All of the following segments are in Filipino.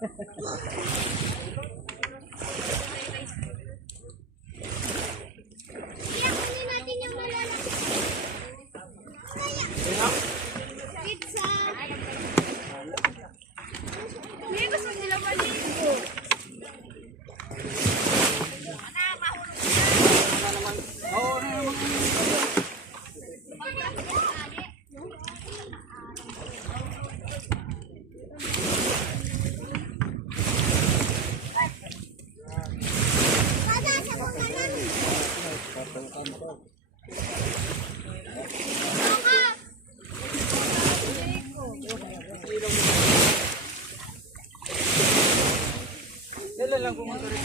Iyakunin natin yung malalaki. Pizza. May gusto nila maligo. Lang kung ano rin.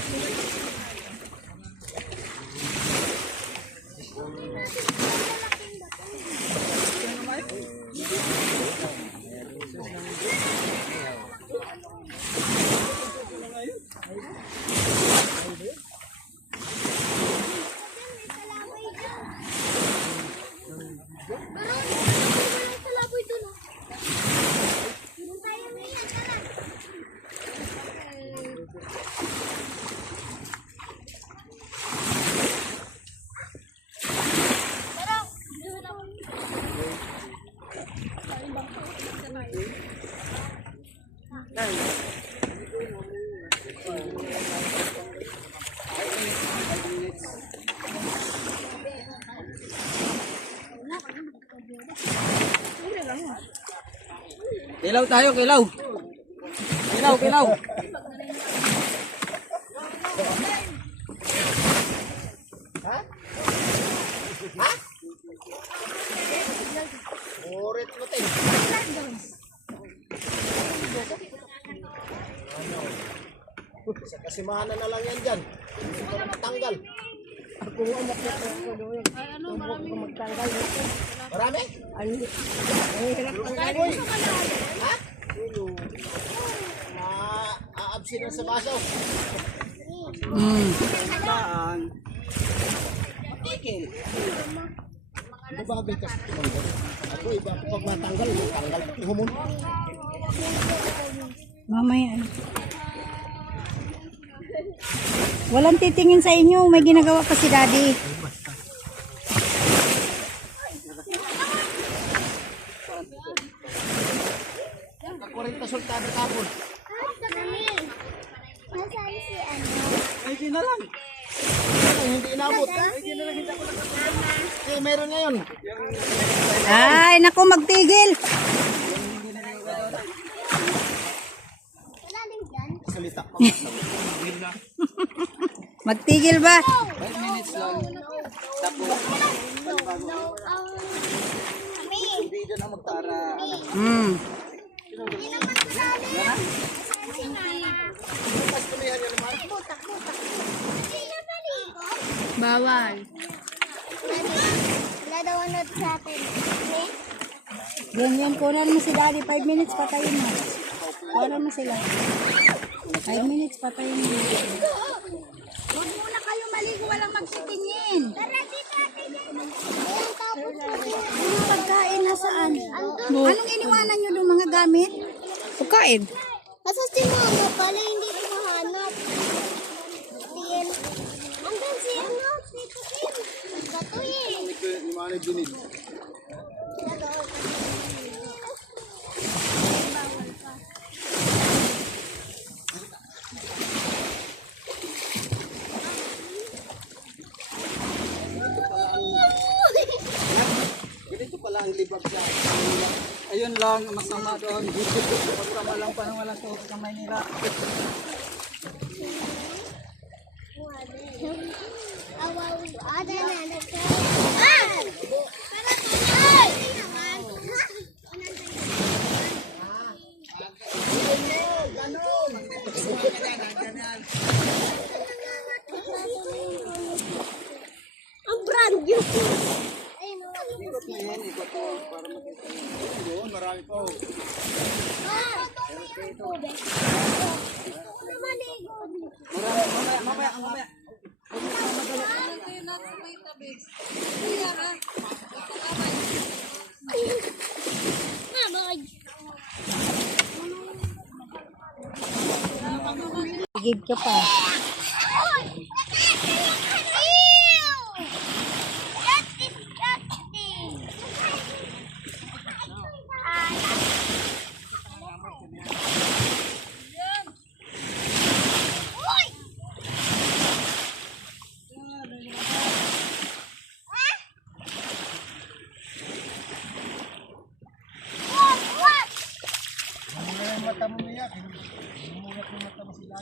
Kilaw tayo, kilaw. Kilaw, kilaw. Ha? Ha? Oret mo tayo. Sa kasimana na lang yan dyan. Hindi pa matanggal. Ako nga makakagawa. Ano, marami magtanggal. Marami? Ang hirap tanggal. Ha? Na-absin na sa baso. Saan? Matikil. Babagay kasi tumanggal. Ako iba pag matanggal, matanggal. Ihumon. Mamaya. Walang titingin sa inyo. May ginagawa pa si Daddy. Ako rin pasultado tapon. Nasaan si ano? Ay, di na lang. Ay, hindi inabot. Ay, di na lang. Hindi ako nakasama. Eh, meron ngayon. Ay, naku, magtigil. Wala din dyan. Salita pa. Magtigil ba? 5 minutes lang. Tapos, hindi dyan na magtara. Hindi naman kasali. Nasaan si Mama? Mas tumihan yun naman. Butak. Hindi na maligo. Bawal. Wala daw ano sa atin. Okay? Yan, kunan mo si Daddy. 5 minutes, patayin mo. Kunan mo sila. 5 minutes, patayin mo. Huwag muna kayo maligo, walang magsitingin. Tara dito atin. Ayan tapos Yung pagkain nasaan? Anong iniwanan nyo doon, mga gamit? Pagkain. Asa si Mama pala hindi ko mahanap. Tin. Andun si ano? Si Tutin. Katuyin. Ni Manay Junid. Ganito pala ang libag siya. Ayun lang, masama doon. Masama lang pa nang walang suot sa Maynila. Awaw, ada na nagka. Ah! Ay! Ang brand new. Ikot na yan, ikot to. Para makita yun. Yun, marami pa. Mamaya. Mamay. Naligid ka pa. Ew! That's disgusting. Uy! What? Ano yung mata mo niya? Namulak yung mata mo sila.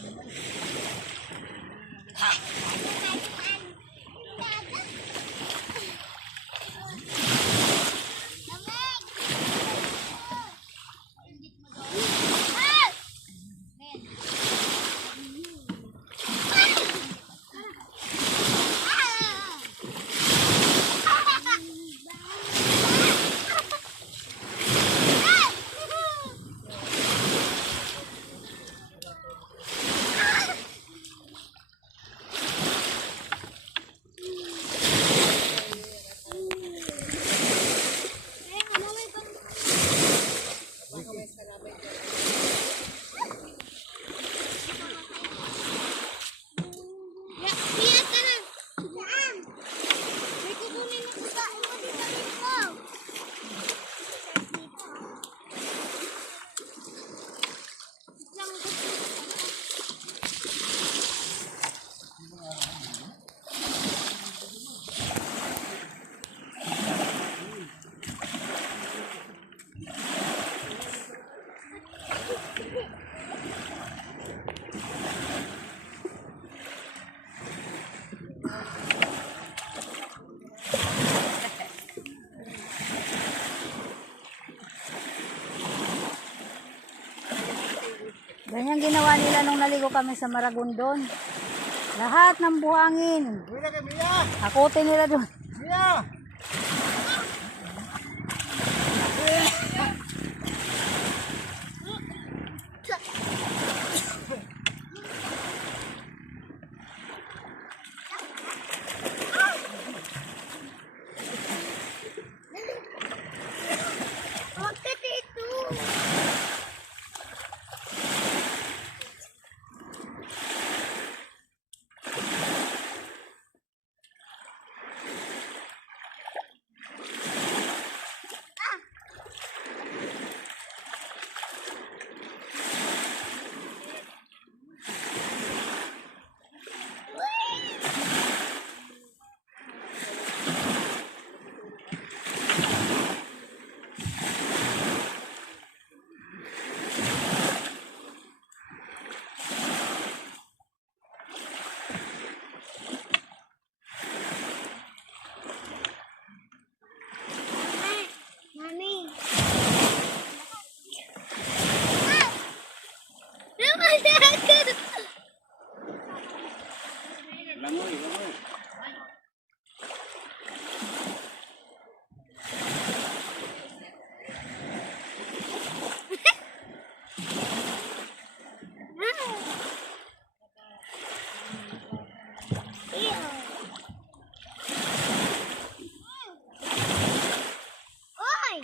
Ganyan ginawa nila nung naligo kami sa Maragondon. Lahat ng buhangin. Mira kay Mia! Akutin nila doon. Mia! Bakit ito? Mami. Lumayan ako. Langoy, langoy. Oy!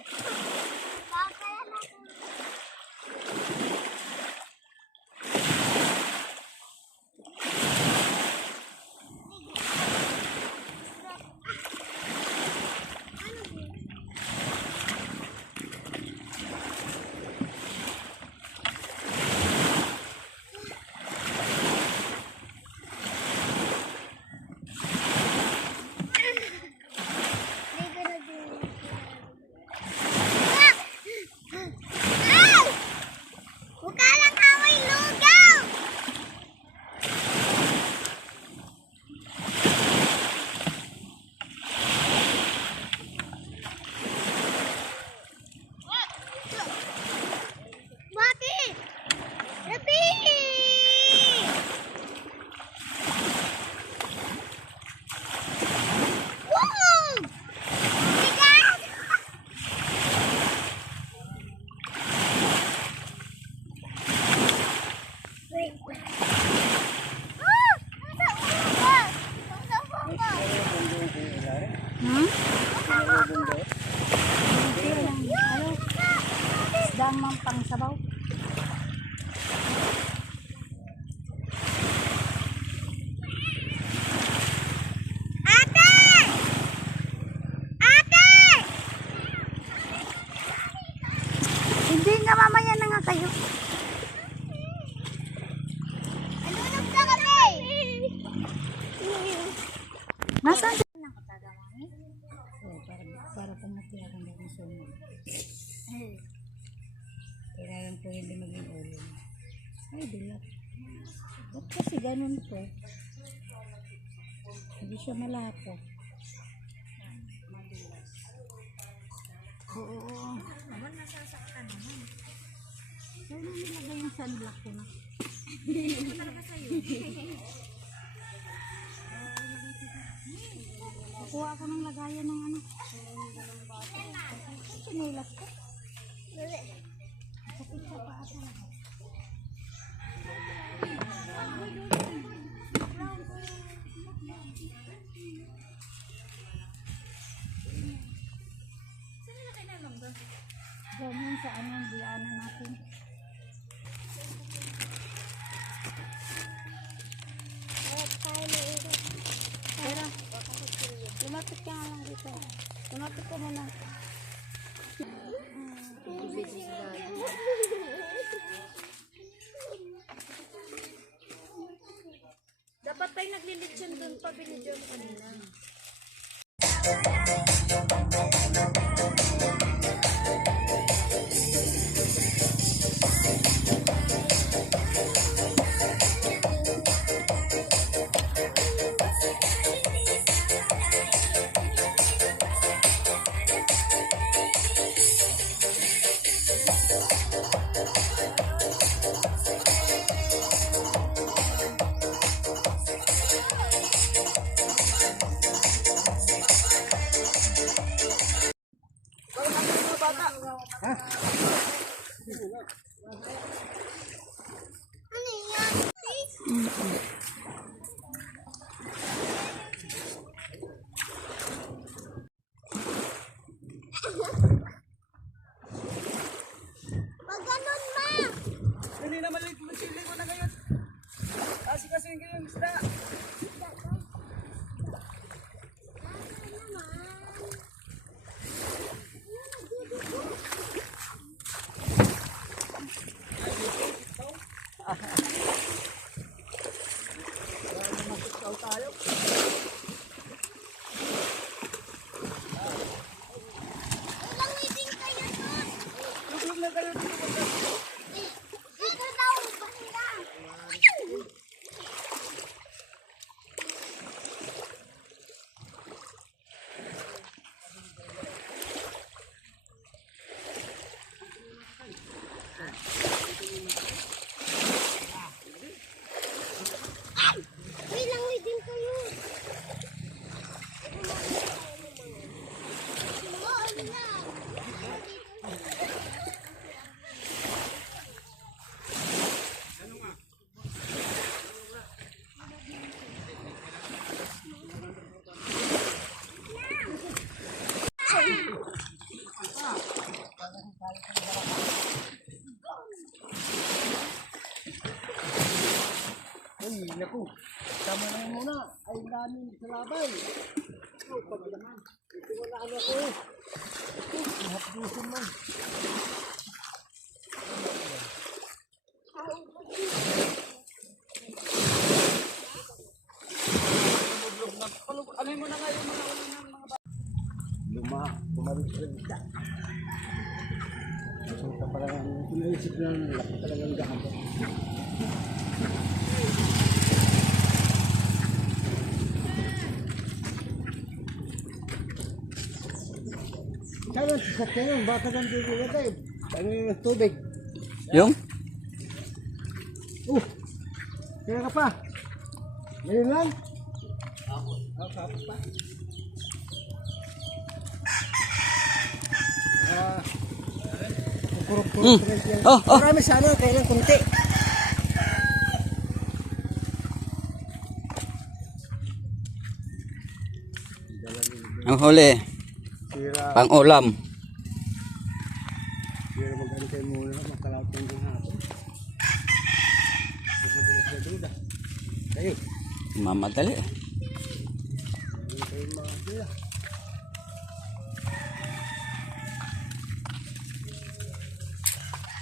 sunog. Kailangan po hindi maging ulo. Ay, dilat. Ba't kasi ganun to? Hindi siya malako. Oo. Naman nasasaktan naman. Kaya na nilagay yung sunblock ko na. Ito talaga sa'yo. Kukuha ako ng lagayan ng ano. Sinulat ko. Kapit sa paa talaga. Ganyan sa ano, diyanan natin. Pero, lumapit ka nga lang dito. Lumapit ka muna. Dapat tayo naglilitsyon dun pa, binidyo mo kanina. Ano yan? Pag ganun, ma! Hindi na maliit mo chili ko na ngayon. Kasi yung isda. Ilang waiting kayo doon? Luglog na kayo dito. Dito daw, banda! Ilang waiting kayo? Oo, ano na? Ay, naku. Tama na yun muna. Ay, namin sa labay. Oh, paglaman. Ito wala ano ko. Hapdusin man. Ano mo na nga yung mga unang mga bata? Luma, pumalit sa isda. Ito pala ang pinaisip na laki talagang gaan. Kaya sa tingin, baka nang bibigyan tayo. Ano yung tubig? Yung? Kaya ka pa. Ngayon lang. Kapit pa. Kurok-kurok rin yan. Oh, oh. Marami sana, kailan kunti. Ang huli, Sira. pang ulam. Sira mag-antay muna. Makalapin din hapon. Magmadalas na duda. Kayo. Mamadali. Hindi kayo mga sila.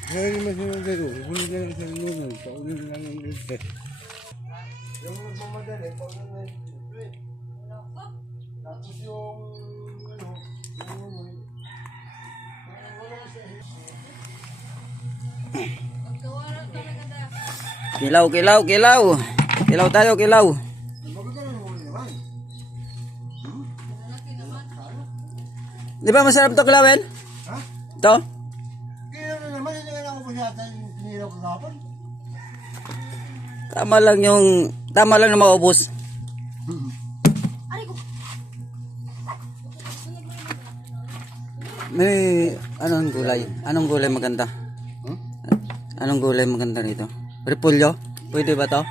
Kaya naman sila garo. Huli na lang sa lunod. Paunin na lang ang lilte. Yung magmamadali, paunin na yung lilte. Tapos yung ano, yung Kilaw, kilaw, kilaw. Kilaw tayo, kilaw. Di ba masarap to kilawin? Ha? Ito? Kaya naman, hindi na ako yata yung piniraw ko kapon. Tama lang na maubos. May anong gulay? Anong gulay maganda? Anong gulay maganda rito? Repolyo? Pwede ba to?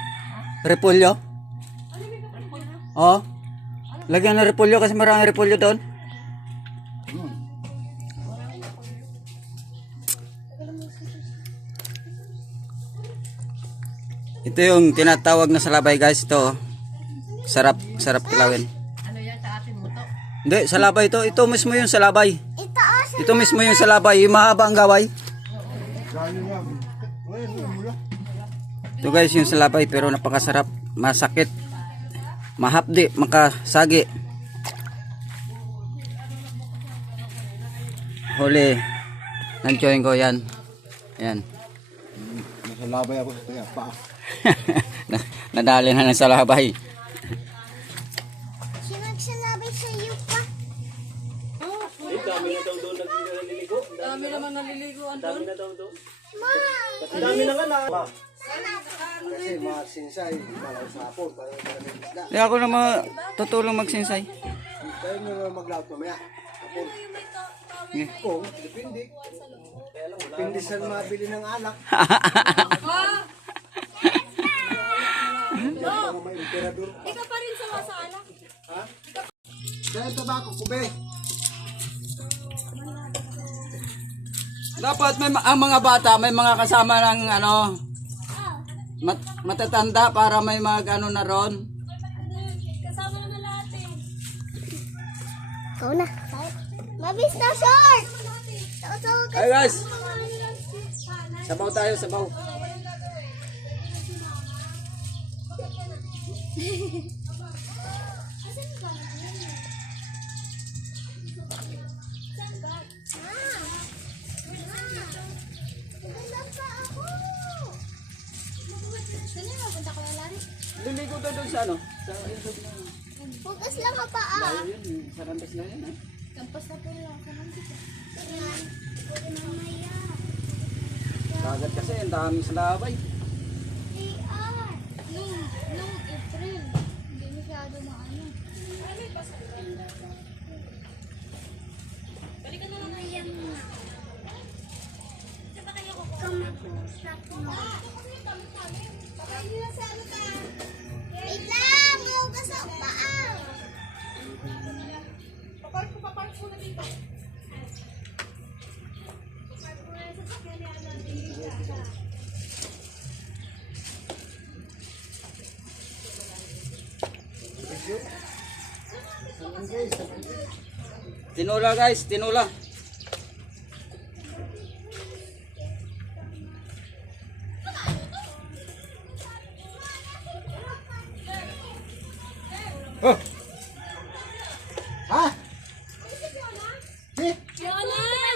Repolyo? Oo. Lagyan ng repolyo kasi maraming repolyo doon. Ito yung tinatawag na salabay guys. Ito. Sarap, sarap kilawin. Ano yan sa atin mo to? Hindi, salabay ito. Ito mismo yung salabay. Ito oh, Ito mismo yung salabay. Yung mahaba ang gaway. Dahil nga. Ngayon, mula. Ito guys yung salabay pero napakasarap. Masakit. Mahapdi, makasagi. Huli. Nandiyoin ko yan. Yan. Nasalabay ako sa kaya pa. Nadali na ng salabay. sinagsalabay sa iyo pa. Dami naman naliliguan doon. Ma! Dami na nga na. Kasi mga sinsay, malaw sa hapon, parang maraming isda. Di ako na tutulong magsinsay. Tayo na mag-laut mamaya. Hapon. Kung, depende. Depende saan mabili ng alak. Mga ma-imperador. Ikaw pa rin sa masala. Ha? Kaya tabako, kube. Dapat ang mga bata may mga kasama ng matatanda para may na ron. Kasama na lahat eh. Ikaw na. Mabis na short! Hey guys, sabaw tayo, sabaw. Liligo daw doon sa ano? Sa Focus lang ka pa ah. yun, sa randas na yun. Kampas na po lang. Yan. Pwede mamaya. Kagat kasi, ang dami sa labay. AR. Nung April. Hindi masyado maano. Balikan na lang na yan. Saan kayo kukuha? Wait lang! Hugas ang paa! Tinula guys, tinula. Oh! Ha?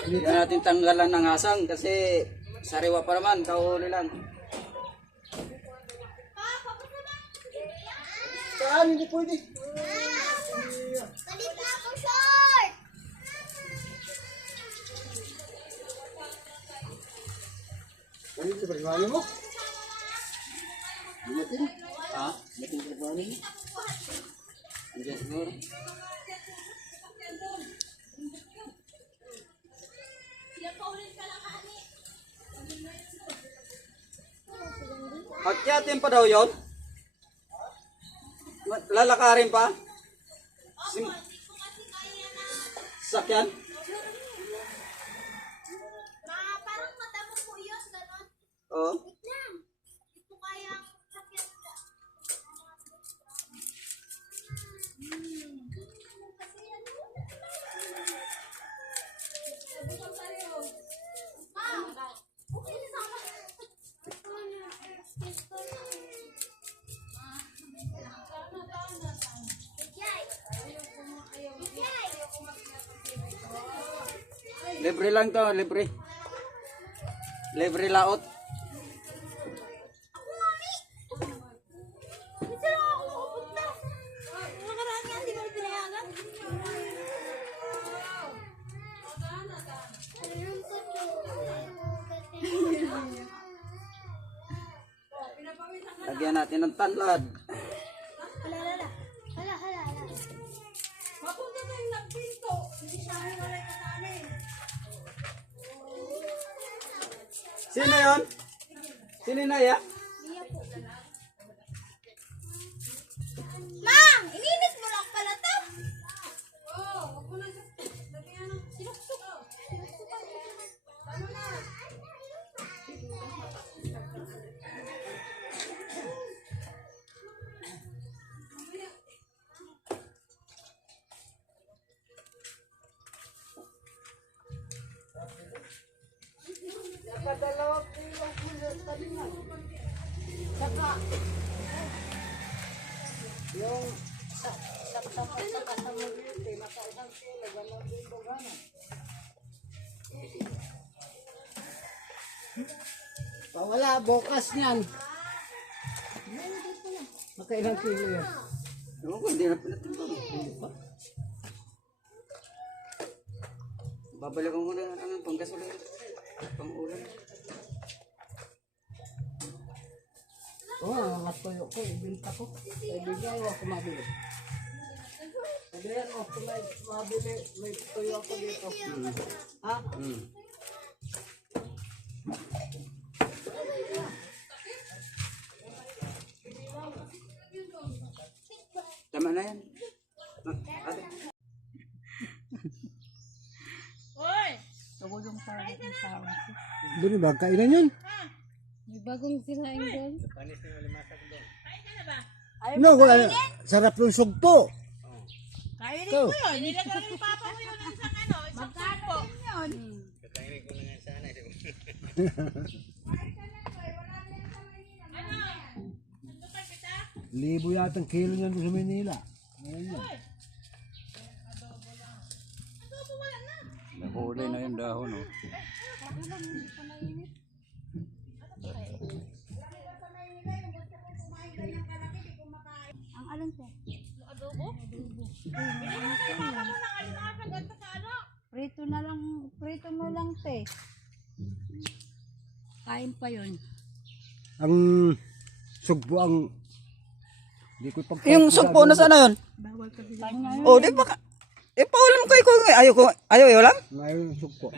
Hindi natin tanggalan ng asang kasi sariwa pa naman, kahuli lang. Saan? Hindi pwede. Galit na ako short! Ano ito? Pagmano mo? Dumating? Ha? Dumating pagmano mo? Andiyan siguro. Akyatin pa daw yun? Lalakarin pa? Sakyan? Parang mata mo po yun, gano'n. Oo. Wait lang. Ito kaya sakyan ka. Libre lang to, libre. Libre laot. Gusto lang ako pupunta. Nakaraan nga, hindi ko na pinayagan. Lagyan natin ng tanlad. Hala, hala. Hala, hala, hala. Mapunta tayo nagpinto. Hindi siya wala ka namin. Sino yun? Sino na ya? Mang! Ininis mo lang pala to. Oo, wag mo na lagyan ng sinuksok. Ano na? Wala, bukas niyan. Magkailang kilo yun. Oo, hindi na pinatimbang. Hindi pa. Babalik ko muna ang panggasolina. Pang-ulan. Oo, mga tuyo ko, ibinta ko. Ibigay ako mabili. Ibigay ako mabili, may tuyo ako dito. Ha? Tama na yan. Ate. Tugulong sa tawag. Doon ba, kainan yun? May bagong sinaing doon. No, wala. Sarap yung sugpo. Kainin Ikaw. ko yun. Nilagay ni Papa mo yun sa ano. Magkano yun? Libo yata ang kilo niyan sa Manila. Ngayon yan. Nahuli na yung dahon, oh. Ang alin ko? Adobo? Prito mo lang te. Kain pa yun. Ang sugpo ang... Di ko Yung sugpo na sana yun? Bawal ka bilang. Oh, di ba ka? Eh, paulam ko ikaw. Ayaw ulam? Ngayon yung sugpo.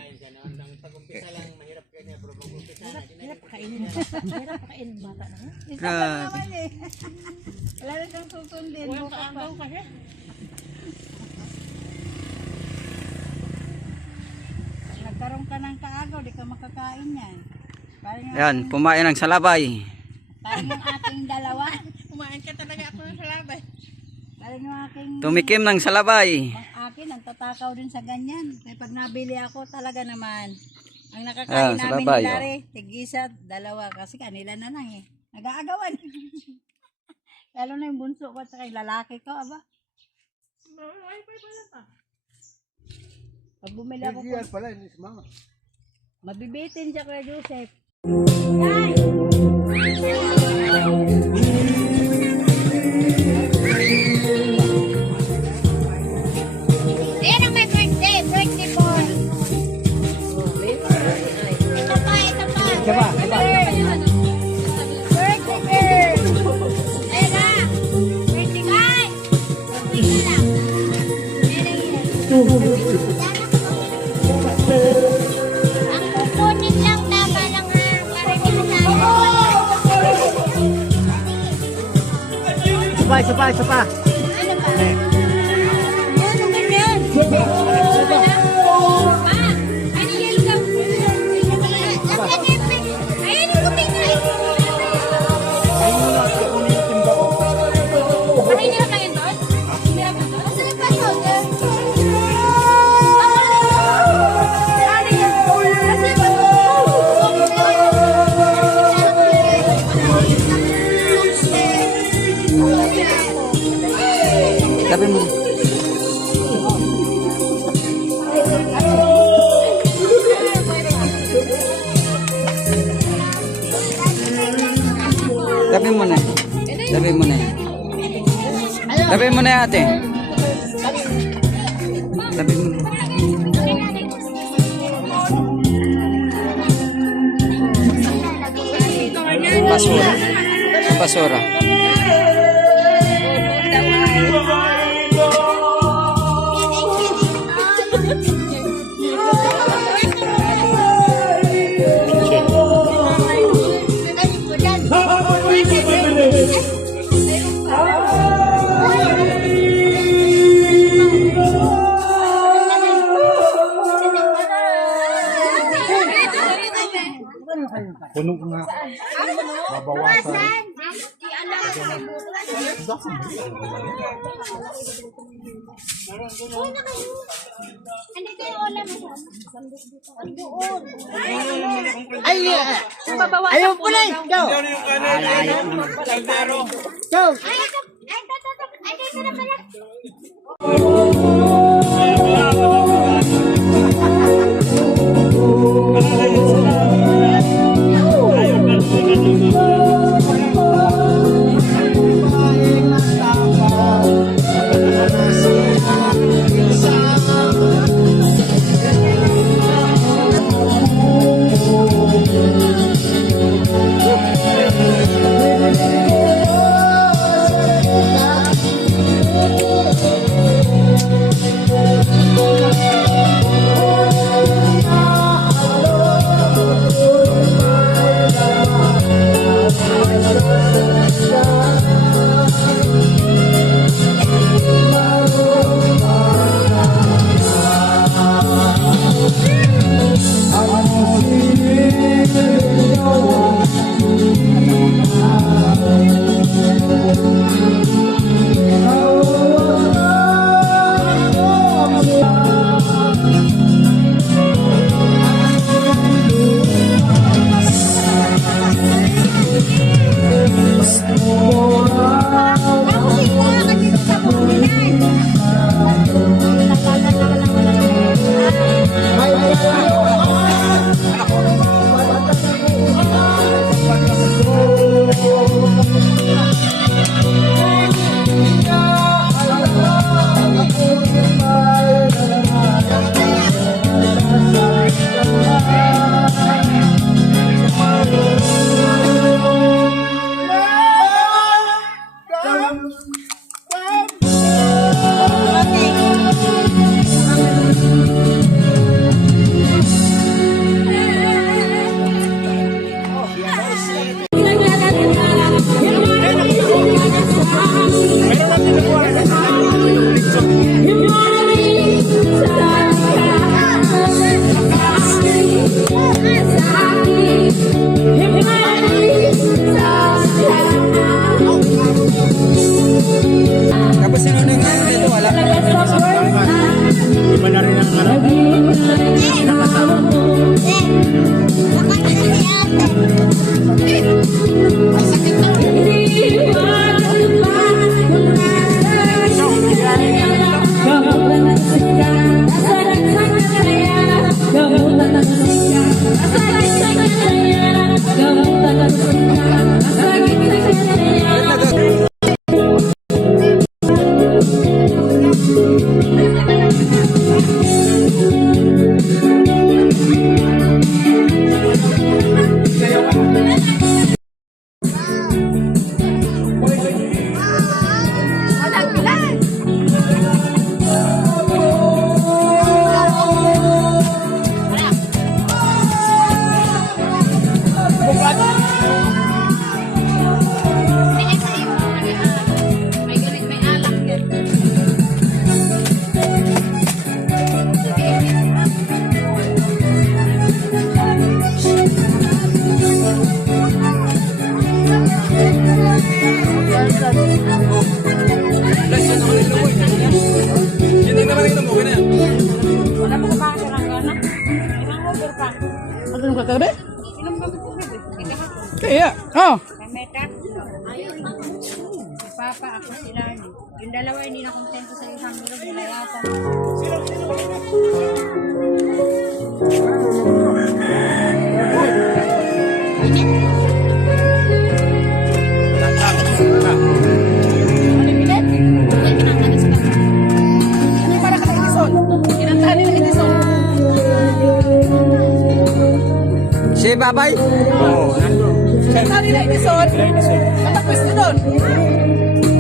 Hirap kainin. Hirap kainin bata na. Isa pa Grabe. naman eh. Wala na kang susundin. Bukas pa. Nagkaroon ka ng kaagaw, di ka makakain yan. Parang yung, Yan, pumain ng salabay. parang yung aking dalawa. Kumain ka talaga ako ng salabay. Parang yung aking... Tumikim ng salabay. Ang akin, ang tatakaw din sa ganyan. Kaya pag nabili ako, talaga naman. Ang Ah, nakakain namin salabay, ni Larry, tig-isa, dalawa. Kasi kanila na lang eh. Nag-aagawan. Lalo na yung bunso ko at saka yung lalaki ko, aba. Pag bumili ako, Yan pala, inis mga. mabibitin siya Kuya Joseph. Ayan ang may birthday. Birthday boy. Ito pa, ito pa. Diba? Birthday girl. Ayan na. Birthday guy. Birthday ka lang. Ang kukunin lang, tama lang ha. Para di masayang. Isa pa. Ano ba? Ano ba yan? Pa, ano yan ka? Ayan yung puting na. Ay, hindi na kayo doon? Hindi na kayo doon? Saan pa yun? Ano yan? Saan pa Sabi mo. Tabi mo na. Tabi mo na. Tabi mo na ate. Tabi mo na. Basura. Basura. Puno ko nga. Babawasan. Ayaw po na. Go. Go. Ay, dito na pala. Tapos sino na yung ngayon dito? Wala. Iba na rin ang ano. Ano ka tabi? Inom kami tubig eh. Hindi ka. Kaya, oh. Kameta. Papa, ako sila. Yung dalawa hindi na kontento sa isang bilog. Nilayatan. Abay? Oo, nandun. Saan nila Edison? Saan ang pwesto doon?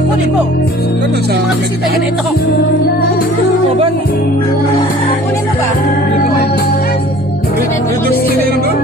Kunin mo. Nandun sa... Mga bisita yan ito. Oban. Kunin mo ba? Dito sila yun doon?